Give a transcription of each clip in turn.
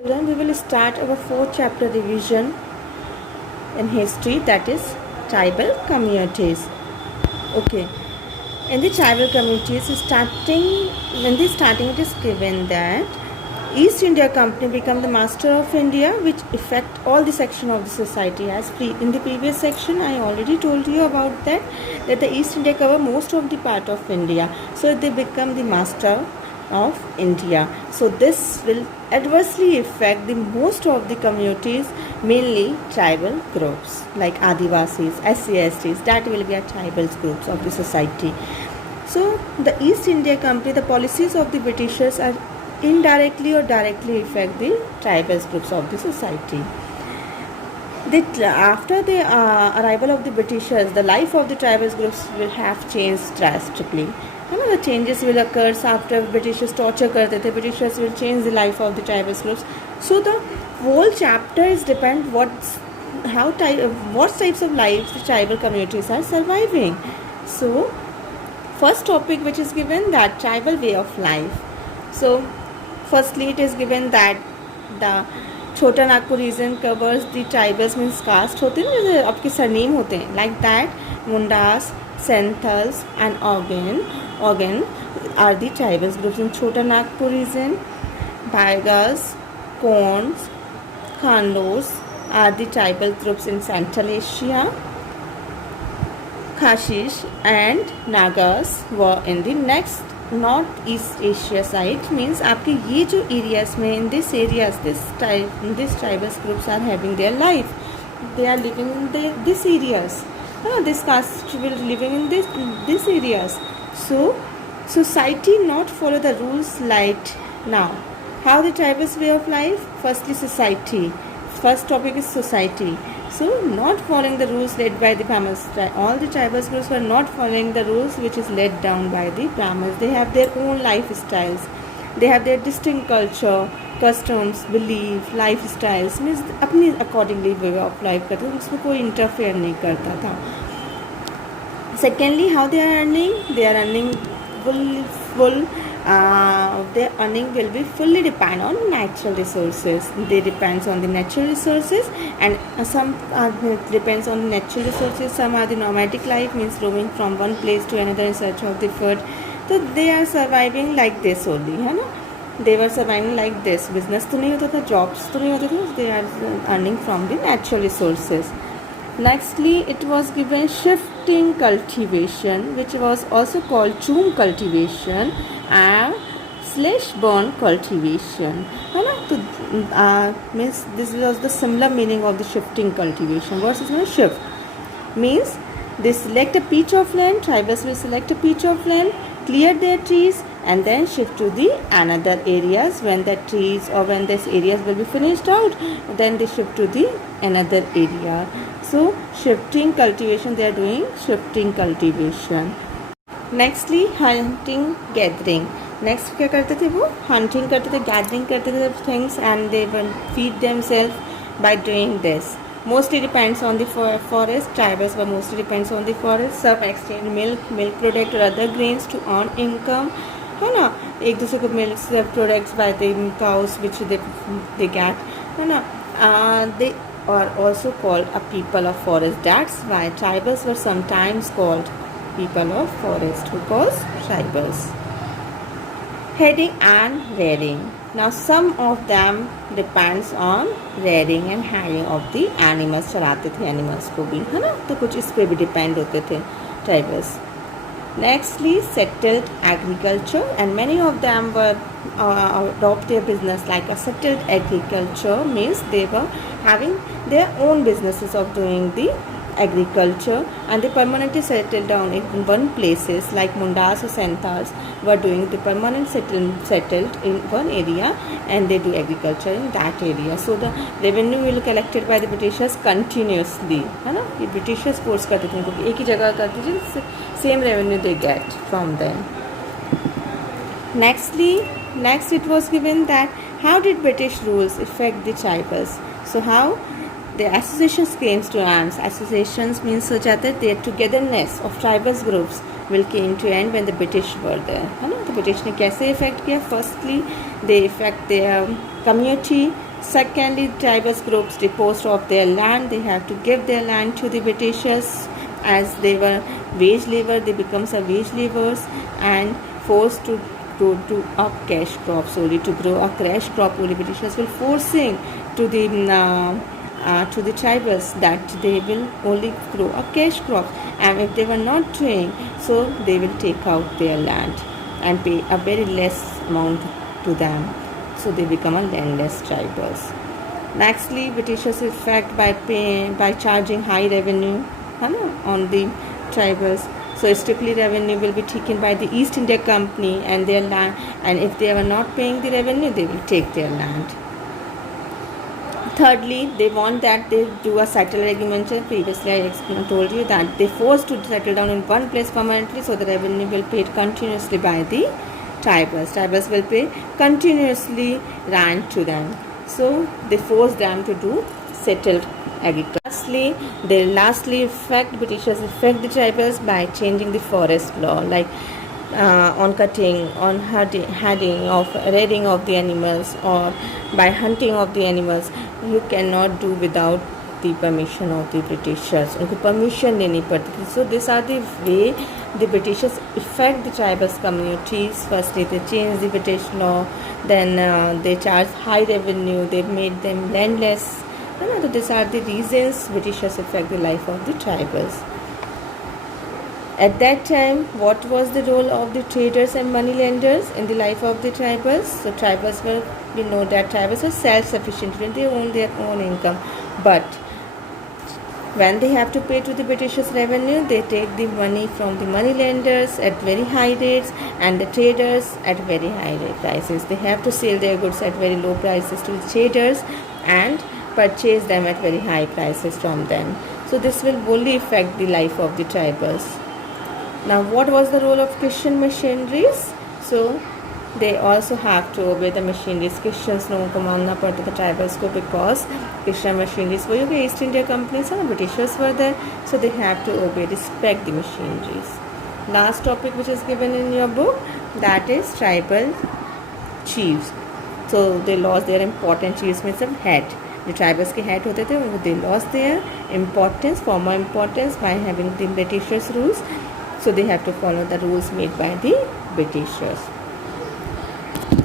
Children, we will start our fourth chapter revision in history, that is tribal communities. Okay, in the tribal communities, in the starting it is given that East India Company become the master of India, which affect all the section of the society. As in the previous section, I already told you about that the East India cover most of the part of India, so they become the master of India. So this will adversely affect the most of the communities, mainly tribal groups like Adivasis, SC/STs, that will be a tribal groups of the society. So the East India Company, the policies of the Britishers are indirectly or directly affect the tribal groups of the society. After the arrival of the Britishers, the life of the tribal groups will have changed drastically. The changes will occur after Britishers torture karte the. Britishers will change the life of the tribal groups. So the whole chapter is depend what types of lives the tribal communities are surviving. So first topic which is given, that tribal way of life. So firstly it is given that the Chota Nagpur region covers the tribals means caste होते हैं जैसे आपके surname होते हैं, like that Mundas, Santhals and ऑर्गन are the tribals groups in Chota Nagpur region. Baigas, Gonds, Khonds are the tribal groups in central Asia. Khasis and Nagas were in the next north east Asia side. Means आपके ये जो एरियाज में in this areas this tribals groups are having their life, they are living in this areas. This caste will living in this areas. So society not follow the rules like now. How the tribals way of life? Firstly society. First topic is society. So not following the rules led by the Brahmins. All the tribal groups were not following the rules which is laid down by the Brahmins. They have their own lifestyles. They have their distinct culture, customs, belief, lifestyles. Means अपनी accordingly way of life करते थे, उसमें कोई interfere नहीं करता था. Secondly, how they are earning? They are earning their earning will be fully depend on natural resources. They depends on the natural resources, and some depends on the natural resources. Some are the nomadic life, means roaming from one place to another in search of the food. So they are surviving like this only, है ना. They were surviving like this. Business तो नहीं होता था, jobs तो नहीं होते थे. They are earning from the natural resources. Nextly, it was given shifting cultivation, which was also called choom cultivation and slash-burn cultivation. Means this was the similar meaning of the shifting cultivation. What is mean shift? Means they select a patch of land. Tribals will select a patch of land, clear their trees, and then shift to the another areas. When the trees or when these areas will be finished out, then they shift to the another area. So shifting cultivation, they are doing shifting cultivation. Nextly, hunting gathering. Next क्या करते थे वो? Hunting करते थे, gathering करते थे things, and they will feed themselves by doing this. Mostly depends on the forest. Tribals were mostly depends on the forest. Some exchange milk product or other grains to earn income. है ना, एक दूसरे को milk products by the cows which they get, है ना. They are also called a people of forest. That's why tribals were sometimes called people of forest, because tribals. Heading and rearing. Now some of them depends on rearing and handling of the animals. चराते थे animals को भी, है ना, तो कुछ इस पे भी depend होते थे tribals. Nextly, settled agriculture, and many of them were adopt their business like a settled agriculture. Means they were having their own businesses of doing the agriculture, and they permanently settled down in one places like Mundas or Santhals were doing the permanent settled in one area, and they do agriculture in that area. So the revenue will collected by the Britishers continuously, है ना. ये Britishers force करते थे क्योंकि एक ही जगह करते थे, same revenue they get from them. Next it was given that how did British rules affect the tribals. So how the associations came to arms. Associations means so that their togetherness of tribal groups will came to end when the British were there, है ना. तो British ने कैसे affect किया? Firstly, they affect their community Secondly, tribal groups disposed of their land. They have to give their land to the Britishers, as they were wage labor. They becomes a wage laborers and forced to do a cash crop solely. To grow a cash crop only, Britishers will forcing to the tribals that they will only grow a cash crop, and if they were not doing so, they will take out their land and pay a very less amount to them, so they become a landless tribals. Nextly, Britishers effect by charging high revenue on the tribals. So strictly revenue will be taken by the East India Company and their land, and if they were not paying the revenue, they will take their land. Thirdly, they want that they do a settle agreement. Previously, I told you that they forced to settle down in one place permanently, so the revenue will be paid continuously by the tribals. Tribals will pay continuously rent to them. So they force them to do settled agriculture. Lastly, Britishers affect the tribals by changing the forest law, like on cutting, on raiding of the animals, or by hunting of the animals. You cannot do without the permission of the Britishers. उनको permission लेनी पड़ती थी. So these are the way the Britishers affect the tribal communities. Firstly, they changed the British law. Then they charged high revenue. They made them landless. So these are the reasons Britishers affect the life of the tribals. At that time, what was the role of the traders and moneylenders in the life of the tribals? So tribals were, we know that tribals were self-sufficient when they own their own income. But when they have to pay to the Britishers revenue, they take the money from the moneylenders at very high rates and the traders at very high prices. They have to sell their goods at very low prices to the traders and purchase them at very high prices from them. So this will only affect the life of the tribals. Now, what was the role of Christian missionaries? So they also have to obey the machineries. Christians लोगों को मानना पड़ता था tribals को, because Christian machineries वही हो गए, East India companies and Britishers were there, so they have to obey, respect the machineries. Last topic which is given in your book, that is tribal chiefs. So they lost their important chiefs, means of head. The tribals के head होते थे, they lost their former importance by having the Britishers rules. So they have to follow the rules made by the Britishers.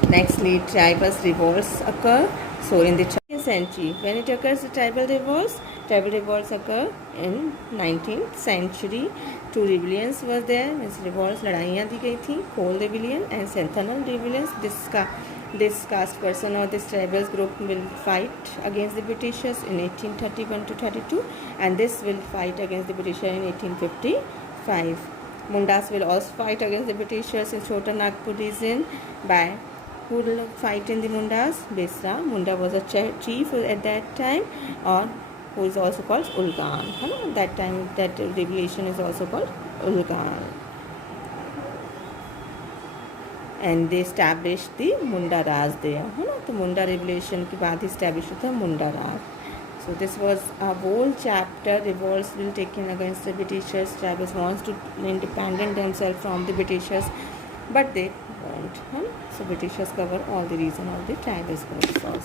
Nextly, tribal revolts occur. So in the 20th century, when it occurs, the tribal revolts occur in 19th century. Two rebellions were there, means revolts, लड़ाइयाँ दी गई थी, Cole rebellion and Sentinel rebellions. This caste person or this tribal group will fight against the Britishers in 1831 to 32, and this will fight against the Britishers in 1855. Mundas will also fight against the Britishers in Chota Nagpur region. By who will fight in the Mundas? Besra. Munda was a chief at that time, or who is also called Ulgan. That time, that revelation is also called Ulgan. And they established the Munda Raj there. The Munda revelation के बाद established the Munda Raj. So this was a whole chapter. Revolts will taken against the Britishers. Tribals wants to independent themselves from the Britishers, but they won't. So Britishers cover all the reason of the tribals also.